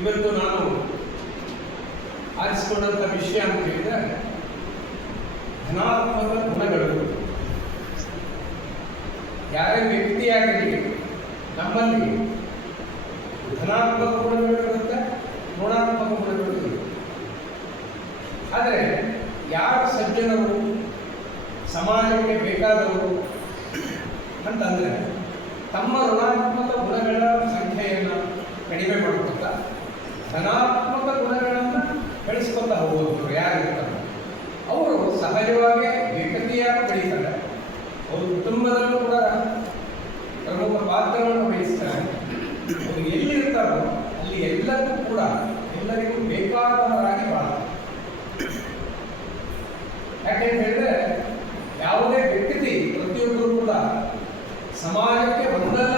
ಇವತ್ತು ನಾನು ಆರಿಸಿಕೊಂಡಂಥ ವಿಷಯ ಅಂತ ಹೇಳಿದ್ರೆ, ಧನಾತ್ಮಕ ಗುಣಗಳು ಯಾರೇ ವ್ಯಕ್ತಿಯಾಗಲಿ ನಮ್ಮಲ್ಲಿ ಧನಾತ್ಮಕ ಗುಣಗಳು ಇರುತ್ತೆ, ಋಣಾತ್ಮಕ ಗುಣಗಳು ಇರುತ್ತೆ. ಆದರೆ ಯಾರು ಸಜ್ಜನರು ಸಮಾಜಕ್ಕೆ ಬೇಕಾದವರು ಅಂತಂದರೆ, ತಮ್ಮ ಋಣಾತ್ಮಕ ಧನಾತ್ಮಕ ಗುಣಗಳನ್ನು ಬೆಳೆಸ್ಕೊತಾ ಹೋಗೋದು ಯಾರಿರ್ತಾರೆ? ಅವರು ಸಹಜವಾಗಿ ಏಕತೆಯಾಗಿ ಬೆಳೀತಾರೆ ಅವರು ಕುಟುಂಬದಲ್ಲೂ ಕೂಡ ಪ್ರಮುಖ ಪಾತ್ರವನ್ನು ವಹಿಸ್ತಾರೆ. ಅವರು ಎಲ್ಲಿರ್ತಾರೋ ಅಲ್ಲಿ ಎಲ್ಲರಿಗೂ ಕೂಡ ಎಲ್ಲರಿಗೂ ಬೇಕಾದವರಾಗಿ ಬಾಳ್ತಾರೆ ಯಾಕೆಂತ ಹೇಳಿದ್ರೆ, ಯಾವುದೇ ವ್ಯಕ್ತಿ, ಪ್ರತಿಯೊಬ್ಬರು ಕೂಡ ಸಮಾಜಕ್ಕೆ ಒಂದಲ್ಲ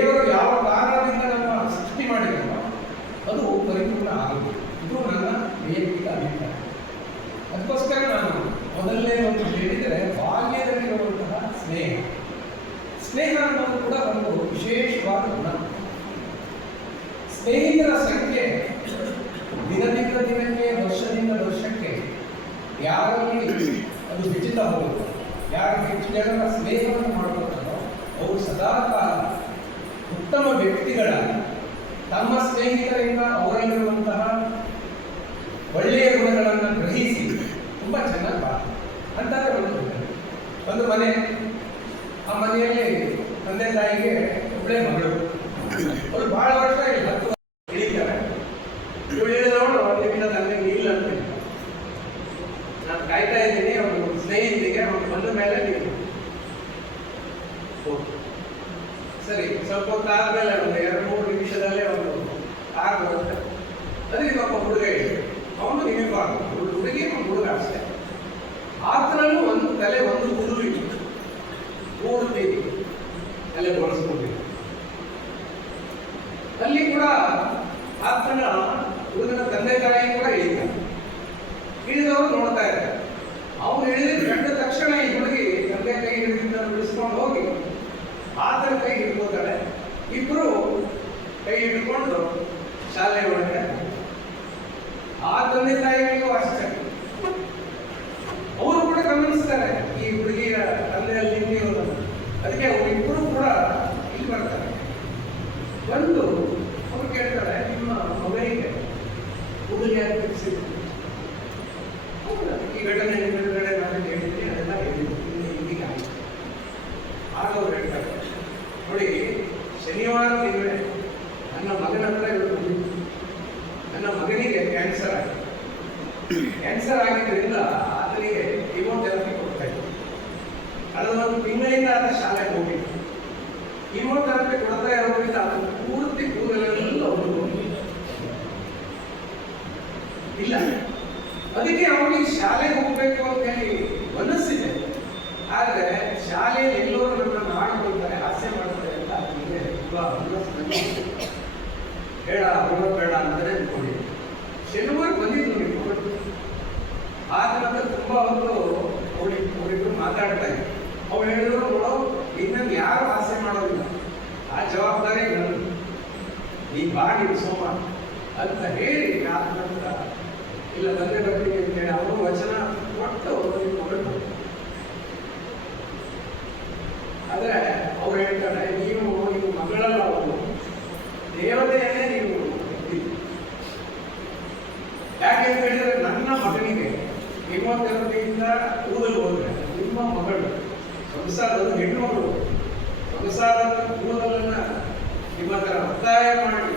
ದೇವರು ಯಾವ ಕಾರಣದಿಂದ ನಮ್ಮ ಸೃಷ್ಟಿ ಮಾಡಿದನೋ ಅದು ಪರಿಪೂರ್ಣ ಆಗುತ್ತೆ ಇದು ನನ್ನ ವೈಯಕ್ತಿಕ ಅಭಿಪ್ರಾಯ. ಅದಕ್ಕೋಸ್ಕರ ನಾನು ಮೊದಲನೇ ಒಂದು ಹೇಳಿದರೆ ಬಾಲ್ಯದಲ್ಲಿರುವಂತಹ ಸ್ನೇಹ. ಸ್ನೇಹ ಅನ್ನೋದು ಕೂಡ ಒಂದು ವಿಶೇಷವಾದ ಗುಣ. ಸ್ನೇಹಿತರ ಸಂಖ್ಯೆ ದಿನದಿಂದ ದಿನಕ್ಕೆ, ವರ್ಷದಿಂದ ವರ್ಷಕ್ಕೆ ಯಾರಲ್ಲಿ ಅದು ಹೆಚ್ಚುತ್ತಾ ಹೋಗುತ್ತೆ. ಯಾರು ಹೆಚ್ಚು ಜನರ ಸ್ನೇಹವನ್ನು ಮಾಡಿಕೊಳ್ತಾರೋ, ಅವರು ಸದಾ ಕಾಲ ಉತ್ತಮ ವ್ಯಕ್ತಿಗಳ, ತಮ್ಮ ಸ್ನೇಹಿತರಿಂದ ಅವರಲ್ಲಿರುವಂತಹ ಒಳ್ಳೆಯ ಗುಣಗಳನ್ನು ಗ್ರಹಿಸಿ, ತುಂಬ ಚೆನ್ನಾಗಿ ಬಾಳ್ತಾರೆ. ಅಂತಂದ್ರೆ ಒಂದು ಒಂದು ಮನೆ. ಆ ಮನೆಯಲ್ಲಿ ತಂದೆ ತಾಯಿಗೆ ಒಳ್ಳೆ ಮಗಳು. ಅವಳು ಬಹಳ ವರ್ಷ ಇಲ್ಲಿ ಹತ್ತು ಇಳಿತಾರೆ ನಿಮ್ಮಿಂದ ನನಗೆ ನಾನು ಕಾಯ್ತಾ ಇದ್ದೀನಿ, ಅವನು ಸ್ನೇಹಿತರಿಗೆ ಅವನು ಬಂದ ಮೇಲೆ ನೀವು. ಸರಿ, ಸ್ವಲ್ಪ ಹೊತ್ತು ಆದ್ಮೇಲೆ ಒಂದು ಎರಡು ಮೂರು ನಿಮಿಷದಲ್ಲೇ ಒಂದು ಆಗುತ್ತೆ ಅದಕ್ಕೆ ಪಾಪ ಹುಡುಗ ಇದೆ. ಅವನು ಯೂನಿಫಾರ್ಮ್ ಹುಡುಗಿ ಹುಡುಗ ಅಷ್ಟೇ. ಆತನಲ್ಲೂ ಒಂದು ತಲೆ, ಒಂದು ಕೂದಲು ಇತ್ತು ಪೂರ್ತಿ ತಲೆ ಬಳಸ್ಕೊಂಡಿದ್ದು ಅಲ್ಲಿ ಕೂಡ ಆತನ ಹುಡುಗನ ತಂದೆ ತಾಯಿ ಕೂಡ ಇಳಿತಾರೆ ಇಳಿದವರು ನೋಡ್ತಾ ಇದ್ದಾರೆ ಅವನು ಇಳಿದ ಕಂಡ ತಕ್ಷಣ ಈ ಹುಡುಗಿ ತಂದೆ ಕೈ ಹಿಡಿದ ಬಿಡಿಸ್ಕೊಂಡು ಹೋಗಿ ಆತನ ಕೈ ಹಿಡ್ಕೋತಾಳೆ ಇಬ್ರು ಕೈ ಹಿಡ್ಕೊಂಡು ಶಾಲೆ ಒಳಗೆ ಆ ತಂದೆ ತಾಯಿಗಳಿಗೂ ಅಷ್ಟೇ ಅವರು ಕೂಡ ಗಮನಿಸ್ತಾರೆ, ಈ ಹುಡುಗಿಯ ತಂದೆಯಲ್ಲಿ ನಿಂತಿರೋದನ್ನು ಅದಕ್ಕೆ ಅವರಿಬ್ಬರು ಕೂಡ ಇಲ್ಲಿ ಬರ್ತಾರೆ. ಬಂದು ಅವ್ರು ಕೇಳ್ತಾರೆ, ನಿಮ್ಮ ಮಗನಿಗೆ ಹುಡುಗಿ ಯಾಕೆ ಈ ಘಟನೆ ಹಿಂದುಗಡೆ ನಾನು ಹೇಳಿದ್ದೀನಿ ಅದೆಲ್ಲ ಹೇಳಿದ್ದೀನಿ ಇಲ್ಲಿಗೆ ಆಯ್ತು. ಆಗ ಅವ್ರು ಹೇಳ್ತಾರೆ, ನೋಡಿ, ಶನಿವಾರ ದಿನವೇ ನನ್ನ ಮಗನ ಹತ್ರ ನನ್ನ ಮಗನಿಗೆ ಕ್ಯಾನ್ಸರ್ ಆಗಿದೆ. ಕ್ಯಾನ್ಸರ್ ಆಗಿದ್ದರಿಂದ ಆತನಿಗೆ ಕಿಮೋಥೆರಪಿ ಕೊಡ್ತಾ ಇದ್ದರು ಕಳೆದ ಒಂದು ತಿಂಗಳಿಂದ ಆತ ಶಾಲೆಗೆ ಹೋಗಿದ್ದ ಕಿಮೋಥೆರಪಿ ಕೊಡ್ತಾ ಇರೋದ್ರಿಂದ ಆತ ಪೂರ್ತಿ ಕೂದಲೆಲ್ಲ ಅವರು ಇಲ್ಲ. ಅದಕ್ಕೆ ಅವನಿಗೆ ಶಾಲೆಗೆ ಹೋಗ್ಬೇಕು ಅಂತ ಹೇಳಿ ಮನಸ್ಸಿದೆ. ಆದರೆ ಶಾಲೆಯಲ್ಲಿ ಎಲ್ಲರೂ ನನ್ನ ಮಾಡಿಕೊಳ್ತಾರೆ ಹಾಸ್ಯ ಮಾಡ್ತಾರೆ ಅಂತ ಅವನಿಗೆ ತುಂಬಾ ಹುಮ್ಮಸ್ಸು ಹೋಗ ಬೇಡ ಅಂತಲೇ ನೋಡಿ ಶನಿವಾರ ಬಂದಿದ್ದು ಆದ್ರೆ ಆದ ತುಂಬ ಹೊತ್ತು ಅವಳಿ ಅವರಿಬ್ಬರು ಮಾತಾಡ್ತಾ ಇದ್ರು. ಅವ್ರು ಹೇಳಿದ್ರು, ನೋಡೋ ಇನ್ನೊಂದು ಯಾರು ಆಸೆ ಮಾಡೋದಿಲ್ಲ. ಆ ಜವಾಬ್ದಾರಿ ನನ್ನ ನೀ ಬಾಡಿ ಸೋಮ ಅಂತ ಹೇಳಿ ಆದ ನಂತರ ಇಲ್ಲ ತಂದೆ ಬರ್ತೀನಿ ಅಂತ ಹೇಳಿ ಅವರು ವಚನ ಕೊಟ್ಟು ಅವರು ಆದರೆ ಅವ್ರು ಹೇಳ್ತಾರೆ ನೀವು ನಿಮ್ಮ ಮಗಳಲ್ಲ ಅವರು ದೇವತೆಯನ್ನೇ ನೀವು ಇದ್ದೀರಿ. ಯಾಕೆ ಅಂತ ಹೇಳಿದ್ರೆ ನನ್ನ ಮಗನಿಗೆ ಕಿಮೋಥೆರಪಿಯಿಂದ ಕೂದಲು ಹೋದರೆ ನಿಮ್ಮ ಮಗಳು ಸಂಸಾರದ ಹೆಣ್ಣು ಮಗಳು. ಸಂಸಾರದ ಕೂದಲನ್ನ ನಿಮ್ಮ ಹತ್ರ ಒತ್ತಾಯ ಮಾಡಿ.